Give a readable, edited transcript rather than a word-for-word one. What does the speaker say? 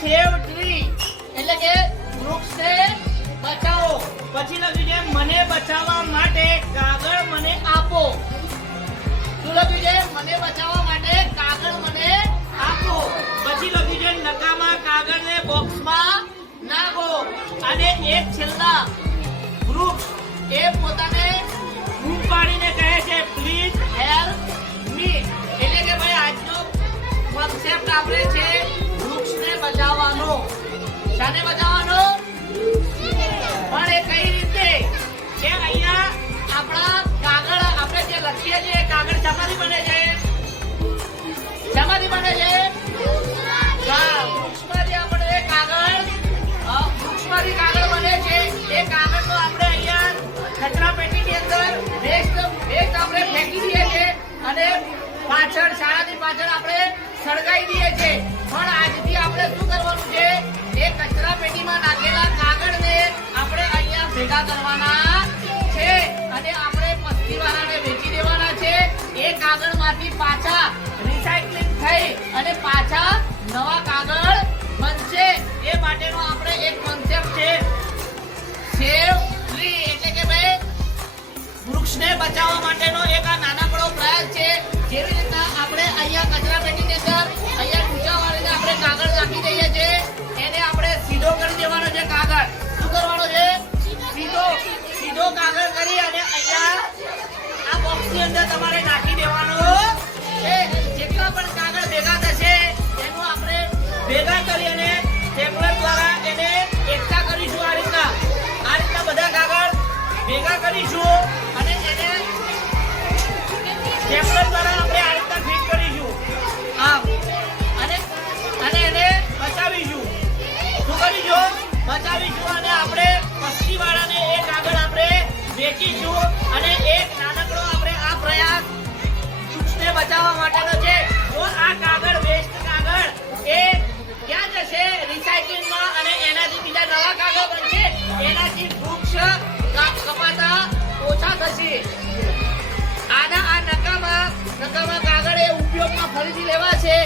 સેવ tree એટલે કે વૃક્ષને બચાવો. પછી લખ્યું છે મને બચાવવા માટે કાગળ મને આપો. શું લખ્યું છે? મને બચાવવા માટે કાગળ મને આપો. પછી લખ્યું છે નકામા કાગળને બોક્સમાં નાખો. અને એક છેલ્લા વૃક્ષ એ પોતાને બૂમ પાડીને કહે છે પ્લીઝ હેલ્પ મી. એટલે કે ભાઈ આજનો કોન્સેપ્ટ આપણે છે વૃક્ષને બચાવવાનો. શાને બચાવવાનો? પણ એ કઈ રીતે કે અહીંયા આપણા કાગળ આપણે જે લખીએ છીએ કાગળ શામાંથી બને છે? શામાંથી બને છે? વૃક્ષમાંથી આપણે કાગળ વૃક્ષમાંથી કાગળ બને છે. એ કાગળ તો આપણે અહીંયા કચરા પેટીની અંદર વેસ્ટ આપણે ફેંકી દઈએ છીએ અને પાછળ શાળાની પાછળ આપણે સળગાવી દઈએ છીએ. પણ આજથી આપણે શું કરવાનું છે? એ કચરા પેટીમાં નાખેલા કાગળને આપણે અહીંયા ભેગા કરવાના છે અને આપણે પસ્તીવાળાને વેચી દેવાના છે. એ કાગળમાંથી પાછા રિસાયકલિંગ થઈ અને પાછા નવા કાગળ બનશે. એ માટેનો આપણે એક કોન્સેપ્ટ છે સેવ ટ્રી. એટલે કે ભાઈ વૃક્ષને બચાવવા માટેનો એક આ નાનકડો પ્રયાસ છે. જેવી રીતના આપણે અહીંયા કચરા પેટીની અંદર અહીંયા ઊંચા વાળીને આપણે કાગળ નાખી દઈએ છીએ એને આપણે સીધો કરી દેવાનો છે. કાગળ શું કરવાનો છે? સીધો કાગળ કરી અને અહીંયા આ બોક્સની અંદર તમારે નાખી દેવાનો છે. જેટલા પણ કાગળ ભેગા થશે એનું આપણે ભેગા કરી અને સ્ટેપલર દ્વારા એને એકઠા કરીશું. આ રીતના બધા કાગળ ભેગા કરીશું અને એને સ્ટેપલર દ્વારા આપણે આ રીતના ફિટ કરીશું આમ અને એને બચાવીશું. શું કરીશું? બચાવીશું અને આપણે પસ્તીવાળાને એ કાગળ આપણે વેચીશું અને એક નાનકડો આપણે આ પ્રયાસ વૃક્ષને બચાવવા માટેનો છે. તો આ કાગળ વેસ્ટ કાગળ એ ક્યાં જશે? રિસાયકલિંગમાં અને એનાથી બીજા નવા કાગળ બનશે. એનાથી વૃક્ષ કપાતા ઓછા થશે. આ નકામા કાગળ એ ઉપયોગમાં ફરીથી લેવા છે.